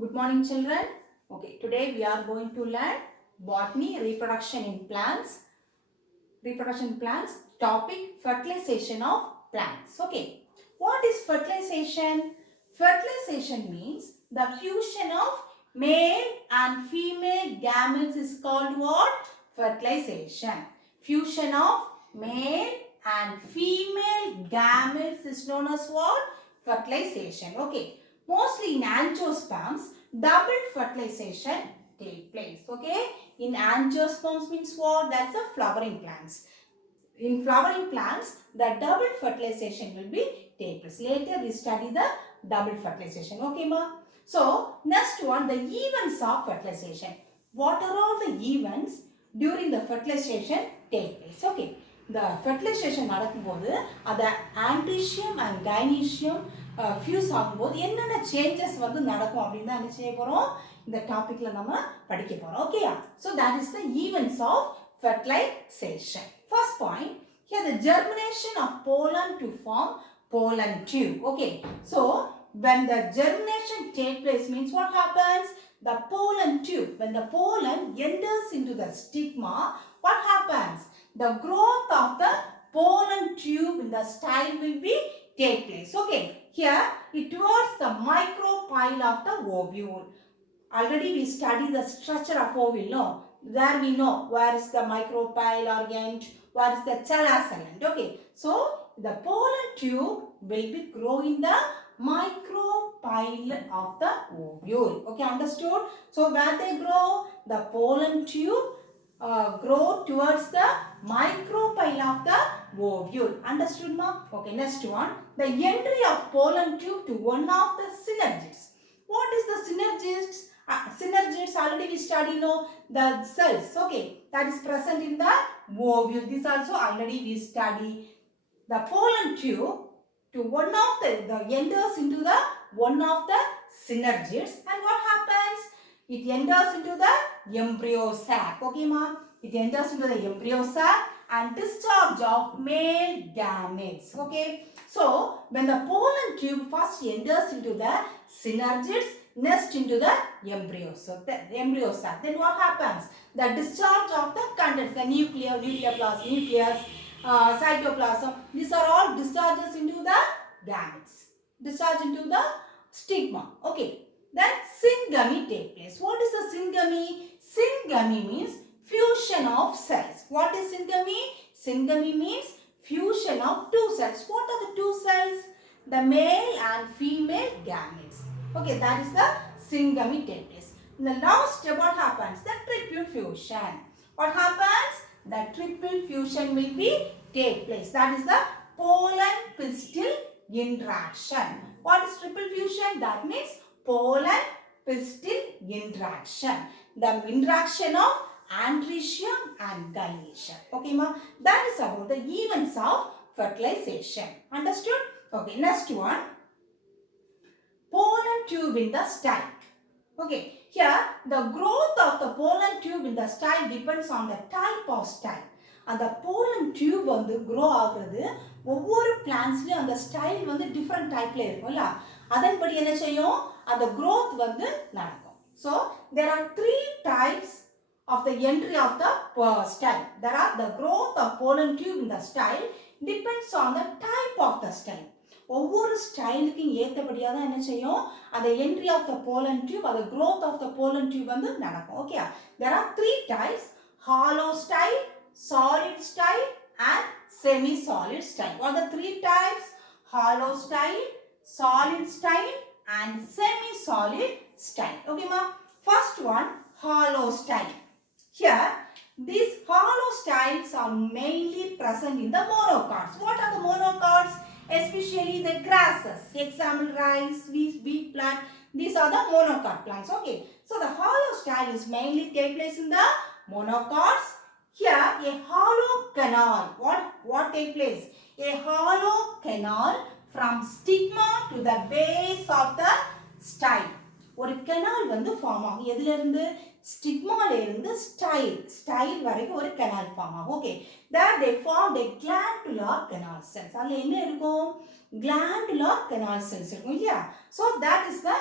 Good morning children. Okay, today we are going to learn botany, reproduction in plants. Reproduction in plants, topic fertilization of plants. Okay, what is fertilization? Fertilization means the fusion of male and female gametes is called what? Fertilization. Fusion of male and female gametes is known as what? Fertilization. Okay. Mostly in angiosperms, double fertilization take place. Okay. In angiosperms means what? That's a flowering plants. In flowering plants, the double fertilization will be take place. Later we study the double fertilization. Okay, ma? So, next one, the events of fertilization. What are all the events during the fertilization take place? Okay. The fertilization நடக்கும்போது அந்த andrecium and gynecium fuse ஆகும்போது என்னென்ன changes வந்து நடக்கும் அப்படின்னு தான் என்ன செய்ய போறோம் இந்த டாபிக்ல நம்ம படிக்க போறோம். ஓகேயா? So that is the events of fertilization. First point, here the germination of pollen to form pollen tube. Okay, so when the germination take place means what happens? The pollen tube, when the pollen enters into the stigma, what happens? The growth of the pollen tube in the style will be take place. Okay, here it towards the micropyle of the ovule. Already we studied the structure of ovule, no? There we know where is the micropyle organ, where is the chalasalent. Okay, so the pollen tube will be growing the micropyle of the ovule. Okay, understood? So where they grow? The pollen tube grow towards the micropyle of the ovule. Understood, ma? Okay, next one. The entry of pollen tube to one of the synergids. What is the synergids? Synergids already we study, no, the cells, okay, that is present in the ovule. This also already we study. The pollen tube to one of the enters into the one of the synergids, and what happens? It enters into the embryo sac. Okay, ma? It enters into the embryo sac and discharge of male gametes. Okay, so when the pollen tube first enters into the synergids, nest into the embryo. So the embryo sac. Then what happens? The discharge of the contents, the nucleus, cytoplasm. These are all discharges into the gametes. Discharge into the stigma. Okay. Then syngamy take place. What is the syngamy? Syngamy means fusion of cells. What is syngamy? Syngamy means fusion of two cells. What are the two cells? The male and female gametes. Okay, that is the syngamy take place. In the last step, what happens? The triple fusion. What happens? The triple fusion will be take place. That is the pollen pistil interaction. What is triple fusion? That means pollen pistil interaction. The interaction of andrecium and gynecium. Okay, ma? That is about the events of fertilization. Understood? Okay, next one. Pollen tube in the style. Okay, here the growth of the pollen tube in the style depends on the type of style. And the pollen tube வந்து grow ஆகுறது ஒவ்வொரு பிளான்ட்ஸ்லயும் அந்த style வந்து different டைப்ல இருக்கும்ல அதன்படி என்ன செய்யும் அந்த growth வந்து நடக்கும். So there are three types of the entry of the style. There are the growth of pollen tube in the style depends on the type of the style. ஒவ்வொரு ஸ்டைலுக்கும் ஏற்றபடியாக தான் என்ன செய்யும் அந்த entry of the pollen tube அந்த growth of the pollen tube வந்து நடக்கும். Okay, there are three types: hollow style, solid style and semi solid style. What are the three types? Hollow style, solid style and semi solid style. Okay, ma? First one, hollow style. Here these hollow styles are mainly present in the monocots. What are the monocots? Especially the grasses. Example, rice, wheat plant. These are the monocot plants. Okay. So the hollow style is mainly take place in the monocots. Here a hollow canal. What take place? A hollow canal from stigma to the base of the style. ஒரு canal வந்து form ஆகும். எதுல இருந்து? ஸ்டிக்மால இருந்து style வரைக்கும் ஒரு canal form ஆகும். Okay, that they formed a glandular canal cells. அதுல என்ன இருக்கும்? Glandular canal cells இருக்கும் இல்லையா? So that is the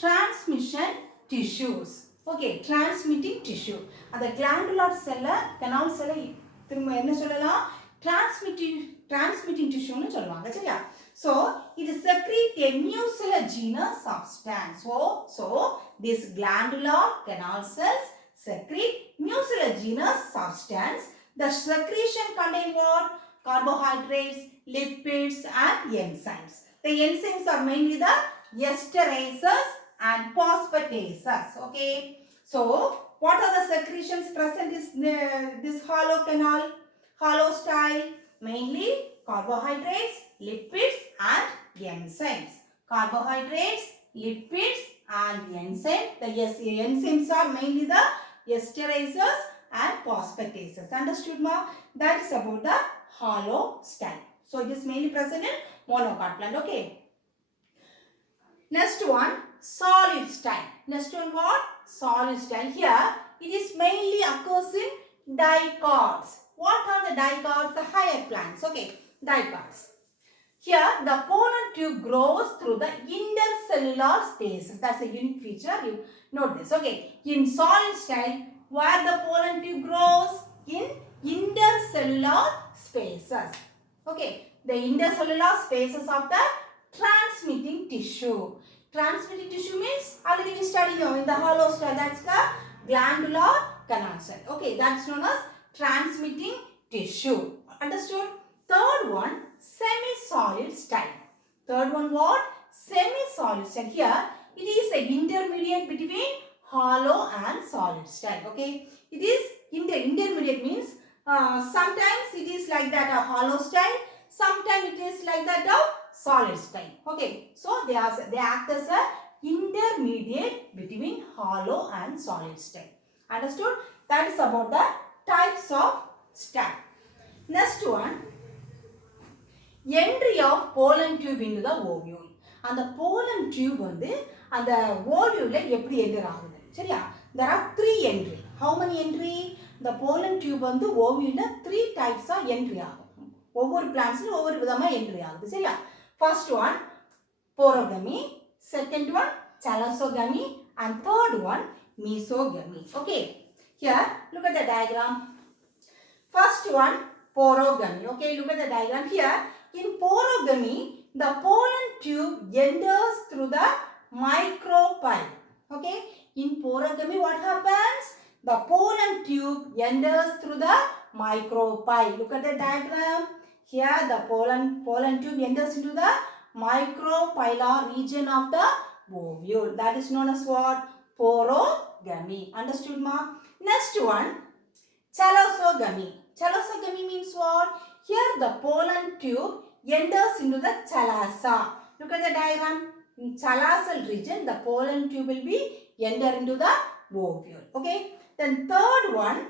transmission tissues. Okay, transmitting tissue. அந்த glandular cell, canal cell திரும்ப என்ன சொல்லலாம்? transmitting tissue னு சொல்லுவாங்க. சரியா? So, it secrete a mucilaginous substance. So this glandular canal cells secrete mucilaginous substance. The secretion contain what? Carbohydrates, lipids and enzymes. The enzymes are mainly the esterases and phosphatases. Okay. So, what are the secretions present in this hollow canal, hollow style? Mainly carbohydrates, lipids and enzymes. Carbohydrates, lipids and enzymes. The enzymes are mainly the esterases and phosphatases. Understood, ma? That is about the hollow style. So, it is mainly present in monocot plant. Okay. Next one, solid style. Next one what? Solid style. Here, it is mainly occurs in dicots. What are the dicots? The higher plants. Okay, dicots. Here, the pollen tube grows through the intercellular spaces. That's a unique feature. You note this. Okay, in solid style, where the pollen tube grows? In intercellular spaces. Okay, the intercellular spaces of the transmitting tissue. Transmitting tissue means already we studied in the hollow style. That's the glandular canal cell. Okay, that's known as transmitting tissue. Understood? Third one, semi-solid style. Third one what? Semi-solid style. Here, it is an intermediate between hollow and solid style. Okay, it is intermediate means sometimes it is like that a hollow style. Sometimes it is like that of solid style. Okay, so they act as a intermediate between hollow and solid style. Understood? That is about the types of style. Next one, entry of pollen tube into the ovule. And the pollen tube வந்து அந்த ovule எப்படி enter ஆகுது? சரியா? There are 3 entry. How many entry? The pollen tube வந்து ovule 3 types of entry ஆகும். ஒவ்வொரு பிளான்ட்ஸ்ல ஒவ்வொரு விதமா என்ட்ரி ஆகுது. சரியா? First one, porogamy. Second one, chalosogamy. And third one, mesogamy. Okay. Here, look at the diagram. First one, porogamy. Okay, look at the diagram here. In porogamy, the pollen tube enters through the micropyle. Okay. In porogamy, what happens? The pollen tube enters through the micropyle. Look at the diagram. Here the pollen tube enters into the micropylar region of the ovule. That is known as what? Porogamy. Understood, ma? Next one, chalosogamy. Chalosogamy means what? Here the pollen tube enters into the chalasa. Look at the diagram. In chalasal region, the pollen tube will be enter into the ovule. Okay. Then third one,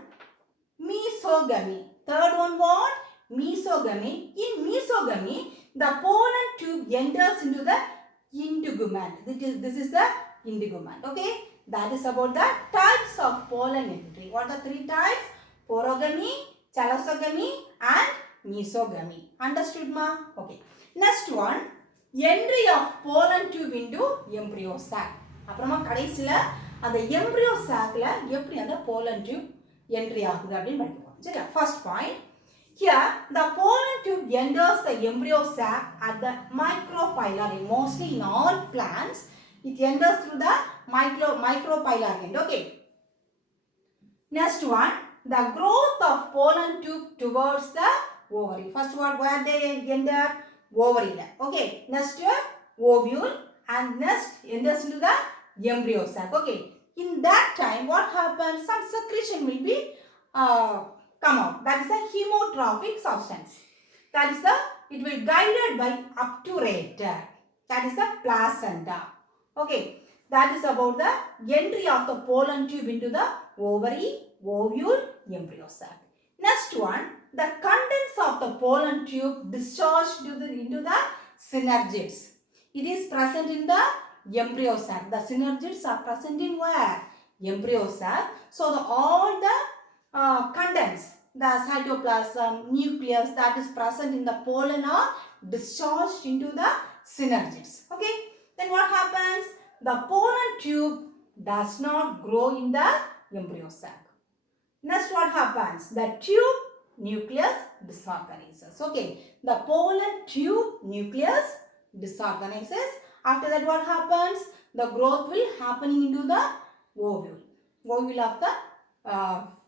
mesogamy. Third one what? Mesogamy. In mesogamy, the pollen tube enters into the integument. This is the integument. Okay. That is about the types of pollen entry. What are 3 types? Porogamy, chalosogamy and mesogamy. Understood, ma? Okay. Next one, entry of pollen tube into embryo sac. அப்புறமா கடைசில அந்த embryo sacல எப்படி அந்த pollen tube entry ஆகுது அப்படினு படிப்போம். சரியா? First point, here the pollen tube enters the embryo sac at the micropylar end. Mostly in all plants, it enters through the micropylar end. Okay. Next one, the growth of pollen tube towards the ovary. First one, where they enter? Ovary. Okay. Next, ovule, and next enters into the embryo sac. Okay. In that time, what happens? Some secretion will be come out. That is a hemotrophic substance. That is it will guided by obturator. That is the placenta. Okay. That is about the entry of the pollen tube into the ovary, ovule, embryo sac. Next one, the contents of the pollen tube discharged into the synergids. It is present in the embryo sac. The synergids are present in where? Embryo sac. So all the contents, the cytoplasm, nucleus that is present in the pollen are discharged into the synergids. Okay. Then what happens? The pollen tube does not grow in the embryo sac. Next, what happens? The tube nucleus disorganizes. Okay, the pollen tube nucleus disorganizes. After that, what happens? The growth will happening into the ovule of the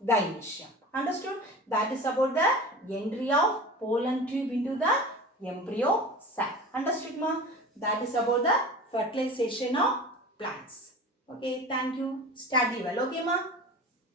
gynecium. Understood? That is about the entry of pollen tube into the embryo sac. Understood, ma? That is about the fertilization of plants. Okay, thank you. Study well. Okay, ma?